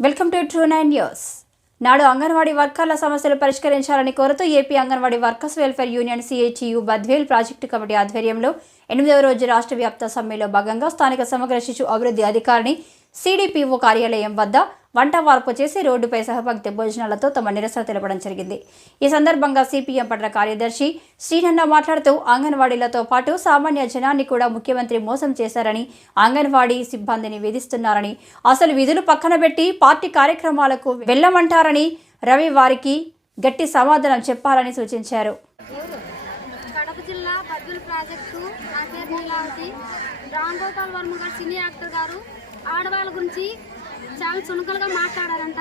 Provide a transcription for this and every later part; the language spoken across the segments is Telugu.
Welcome to true nine news. నాడు అంగన్వాడీ వర్కర్ల సమస్యలు పరిష్కరించాలని కోరుతూ AP anganwadi workers welfare union సిహెచ్యు Badvel project committee ఆధ్వర్యంలో ఎనిమిదవ రోజు రాష్ట్ర వ్యాప్త సమ్మెలో భాగంగా స్థానిక సమగ్ర శిశు అభివృద్ధి అధికారిని సిడిపిఓ కార్యాలయం వద్ద వంట వార్పు చేసి రోడ్డుపై సహభక్తి భోజనాలతో తమ నిరసన తెలపడం జరిగింది. ఈ సందర్భంగా సిపిఎం పట్టణ కార్యదర్శి శ్రీనన్న మాట్లాడుతూ అంగన్వాడీలతో పాటు సామాన్య జనాన్ని కూడా ముఖ్యమంత్రి మోసం చేశారని అంగన్వాడీ సిబ్బందిని వేధిస్తున్నారని అసలు విధులు పక్కన పెట్టి పార్టీ కార్యక్రమాలకు వెళ్ళమంటారని రవి వారికి గట్టి సమాధానం చెప్పాలని సూచించారు. కడప జిల్లా బద్దుల ప్రాజెక్టు నా పేరు నీలావతి రామ్ గోపాల్ వర్మ గారు సినీ యాక్టర్ గారు ఆడవాళ్ళ గురించి చాలా చునుకలుగా మాట్లాడారంట.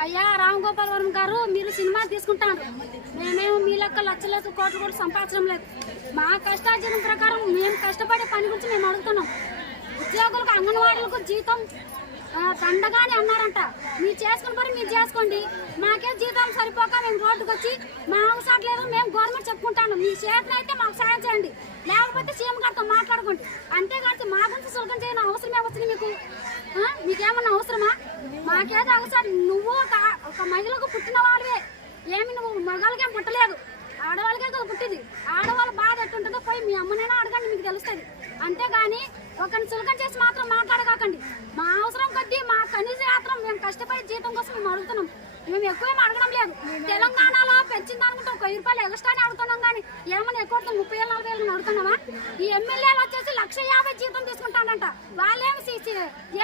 అయ్యా రామ్ గోపాల్ వర్మ గారు మీరు సినిమా తీసుకుంటారు మేమేమో మీ లెక్క లక్షలకు కోట్లు కూడా సంపాదించడం లేదు. మా కష్టార్జనం ప్రకారం మేము కష్టపడే పని గురించి మేము అడుగుతున్నాం. ఉద్యోగులకు అంగన్వాడీలకు జీతం ఆ, అన్నారంట. మీరు చేసుకుని పని మీరు చేసుకోండి. మాకే జీతాలు సరిపోక మేము రోడ్డుకు వచ్చి మా అవసరం లేదు మేము గవర్నమెంట్ చెప్పుకుంటాను. మీ చేతనైతే మాకు సాయం చేయండి. లేకపోతే సీఎం గారితో మాట్లాడుకోండి. అంతేగాని మా చేయని? అవసరమే వచ్చింది మీకు? మీకేమన్నా అవసరమా? మాకేదో అవసరం? నువ్వు ఒక ఒక మహిళకు పుట్టిన వాళ్ళవే ఏమి నువ్వు మగాళ్ళకేం పుట్టలేదు. ఆడవాళ్ళకే కదా పుట్టింది. ఆడవాళ్ళ బాధ ఎట్టుంటుందో పోయి మీ అమ్మనైనా అడగండి మీకు తెలుస్తుంది. అంతేగాని ఒకరిని చులకం చేసి మాత్రం మాట్లాడకాకండి మా అవసరం కొద్దీ మా కనీస యాత్ర మేము కష్టపడి జీతం కోసం మేము అడుగుతున్నాం. మేము ఎక్కువేం అడగడం లేదు. తెలంగాణలో పెంచిన దానికంటే ఒక వెయ్యి రూపాయలు ఎక్స్ట్రానే అడుగుతున్నాం కానీ ఏమైనా ఎక్కువ ముప్పై వేలు నలభై వేలు అడుగుతున్నామా ఈ ఎమ్మెల్యేలు వచ్చేసి లక్ష యాభై జీతం తీసుకుంటానంట వాళ్ళేం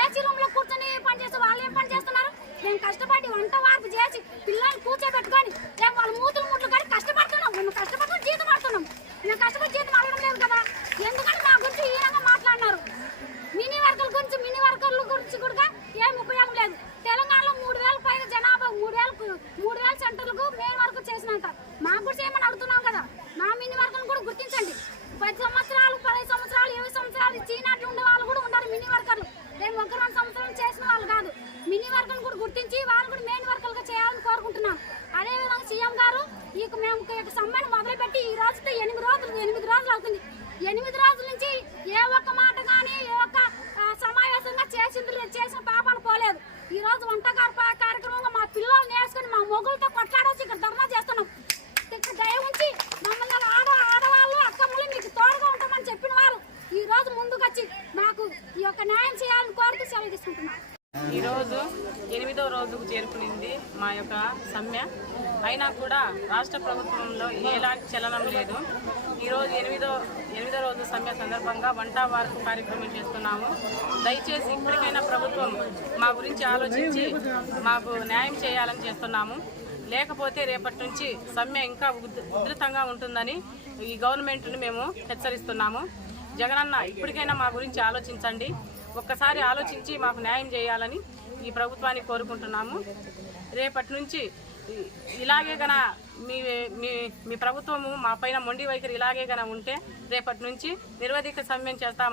ఏసీ రూమ్లో కూర్చొని పని చేస్తే వాళ్ళు ఏం పని చేస్తున్నారు? మేము కష్టపడి వంట వార్పు చేసి పిల్లల్ని కూర్చోబెట్టుకొని రేపు వాళ్ళ మూతులు ముట్లు కానీ కష్టపడుతున్నాం మేము కష్టపడుతున్నాం జీతం పడుతున్నాం మేము కష్టపడి జీతం అడగడం లేదు కదా ఎందుకంటే మా గురించి ఈ విధంగా మాట్లాడినారు మినీ వర్కర్ల గురించి మినీ వర్కర్ల గురించి కూడా ఏం ఉపయోగం లేదు తెలంగాణలో మూడు వేల పైన జనాభా మూడు వేలకు మూడు వేల సెంటర్లకు మెయిన్ వర్క్ చేసినంత మాకు కూడా చేయమని అడుగుతున్నాం కదా మా మినీ వర్కర్లు కూడా గుర్తించండి పది సంవత్సరాలు పది సంవత్సరాలు ఇరవై సంవత్సరాలు చీనాట్లు ఉండే వాళ్ళు కూడా ఉన్నారు మినీ వర్కర్లు నేను ఒక రెండు సంవత్సరాలు చేసిన వాళ్ళు కాదు మినీ వర్కర్లు కూడా గుర్తించి వాళ్ళు కూడా మెయిన్ వర్కర్లుగా చేయాలని కోరుకుంటున్నాం. అదేవిధంగా సీఎం గారు ఈ మేము ఈ సమ్మెను మొదలుపెట్టి ఈ రోజుతో ఎనిమిది రోజులు ఎనిమిది రోజులు అవుతుంది. ఎనిమిది రోజుల నుంచి ఏ ఒక్క మాట కానీ ఏ ఒక్క సమావేశంగా చేసింది లేదు, చేసిన పాపాలు పోలేదు. ఈ రోజు వంటకారు కార్యక్రమంలో మా పిల్లలు నేర్చుకుని మా మొగులతో కొట్లాడొచ్చి ఇక్కడ ధర్నా చేస్తున్నాం. ఇక్కడ దయ ఉంచి మమ్మల్ని ఆడ ఆడవాళ్ళు అక్కమ్మలు మీకు తోడుగా ఉంటామని చెప్పిన వారు ఈ రోజు ముందుకు వచ్చి మాకు ఈ యొక్క న్యాయం చేయాలని కోరిక సెలవు తీసుకుంటున్నాం. ఈరోజు ఎనిమిదో రోజుకు చేరుకునింది మా యొక్క సమ్మె అయినా కూడా రాష్ట్ర ప్రభుత్వంలో ఎలాంటి చలనం లేదు. ఈరోజు ఎనిమిదో ఎనిమిదో రోజు సమ్మె సందర్భంగా వంట వార్పు కార్యక్రమం చేస్తున్నాము. దయచేసి ఇప్పటికైనా ప్రభుత్వం మా గురించి ఆలోచించి మాకు న్యాయం చేయాలని చేస్తున్నాము. లేకపోతే రేపటి నుంచి సమ్మె ఇంకా ఉధృతంగా ఉంటుందని ఈ గవర్నమెంట్ని మేము హెచ్చరిస్తున్నాము. జగనన్న ఇప్పటికైనా మా గురించి ఆలోచించండి. ఒక్కసారి ఆలోచించి మాకు న్యాయం చేయాలని ఈ ప్రభుత్వాన్ని కోరుకుంటున్నాము. రేపటి నుంచి ఇలాగే గన మీ మీ మీ ప్రభుత్వము మా పైన మొండి వైఖరి ఇలాగే గన ఉంటే రేపటి నుంచి నిరవధిక సమ్మెం చేస్తాము